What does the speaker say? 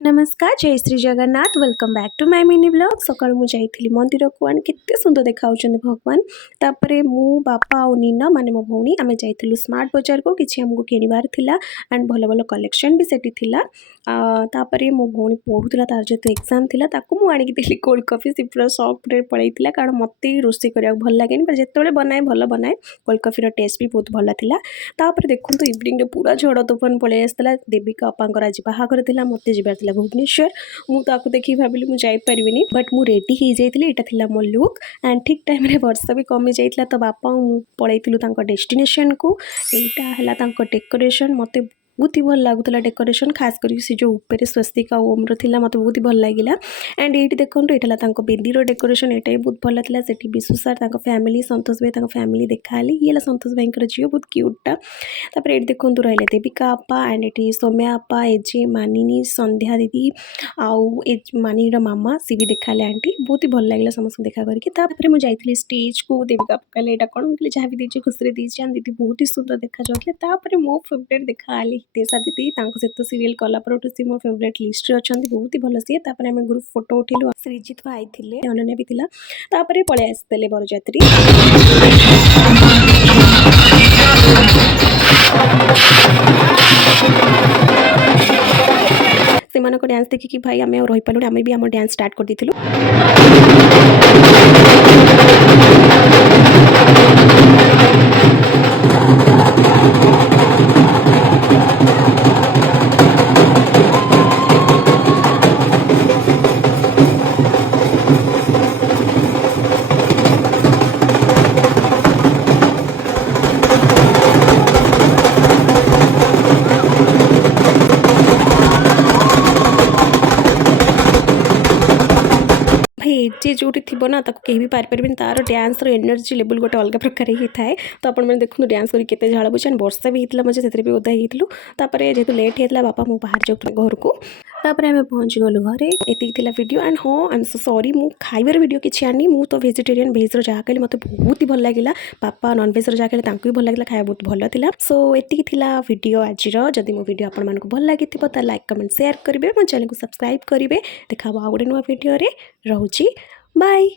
नमस्कार जय Shri Jagannath welcome back to my mini blog सकाळ मु जाइथिली मंदिर को एंड केते सुंदर देखा भगवान तापरे मु बापा और नीना माने मो भौणी आमे जाइथिलु स्मार्ट बाजार को किछि हमको किनिबार थिला एंड भलो भलो कलेक्शन भी सेठी थिला तापरे मो भौणी पढुतला तार जेते एग्जाम थिला ताकू मु आनी देली कोल्ड कॉफी सी पूरा शॉप रे पळैतिला कारण मते रोसे करिया भल लागेनी पर जेतेबेले बनाए भलो बनाए कोल्ड कॉफी रो टेस्ट भी बहुत भलो थिला तापरे देखुंतु इवनिंग रे पूरा झड़ तूफान पळै आस्तला देविका अपांकर आज बाहागर थिला मते जिबार थिला भुवनेश्वर मुझे देखी भाविली मुझे जापरि बट मु रेडी हो जाइए यहाँ मो लुक एंड ठीक टाइम रे वर्षा भी कमी जाइए तो बापा पलैलु डेस्टिनेशन को यहाँ है डेकोरेशन मत बहुत ही भल लगुला डेकोरेशन खास कर जो ऊपर स्वस्तिका ओम रा मत बहुत ही भल लगे एंड ये देखो यहाँ बेदी डेकोरेशन यहाँ बहुत भल था से विशु सार फैमिली संतोष भाई फैमिली देखाली ये संतोष भाई झील बहुत क्यूटा तापर ये देखो रही देविका आपा एंड ये सौम्या आपा एजे मानिनी संध्या दीदी आउ ए मानी मामा सी भी देखाले आंटी बहुत ही भल लगे समस्त देखा करके मुझे स्टेज को देविका कहले यहाँ कौन कहले जहाँ भी दीजिए खुशी दीजिए दीदी बहुत ही सुंदर देखा जाऊे मो फेवरेट देखाली हितेशा दीदी सहित सीरियल कलापर सी मोर फेवरेट लिस्ट अच्छा बहुत ही भल सी आम ग्रुप फोटो उठेलु श्रीजित भाई थे अनन्या भी थिला तापरे पळै आसले बरजात्री से डांस देखिकी भाई आम रही पार्लु आम भी आम डांस स्टार्ट कर देथिलु। जे जो थी ना कहीं भी पारिपर तार डांस एनर्जी लेवल गोटे अलग प्रकार ही थाए तो आप देखो डांस करके झाड़ बुझे वर्षा भी होता मजे से भी ओदा होता जेहतु लेट होता बापा मो बाहर जाऊँ घर को तापर आम पहुँची गलु घरे एतिक वीडियो एंड हाँ आई एम सो सॉरी मु खाइबार वीडियो किसी आनी मु तो वेजिटेरियन भेज जहाँ कहली मत बहुत ही भल लगे बापा नॉन भेज जहाँ कहले भी भल लगे खाया बहुत भल था सो एतिक वीडियो आज जदि मो वीडियो आपण मानक भल लगी तो लाइक कमेंट शेयर करेंगे मो चैनल को सब्सक्राइब करेंगे देखा आउ गोटे नुआ वीडियो रोची बाय।